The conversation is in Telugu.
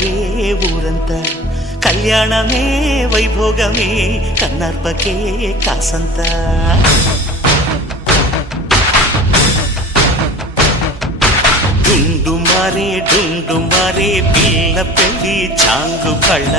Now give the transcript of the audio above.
పండగవే ఊరంతా కళ్యాణమే వైభోగమే కన్నార్పకే కాసంతా డుండు మారే పిల్ల పెళ్ళి చాంగు కళ్ళ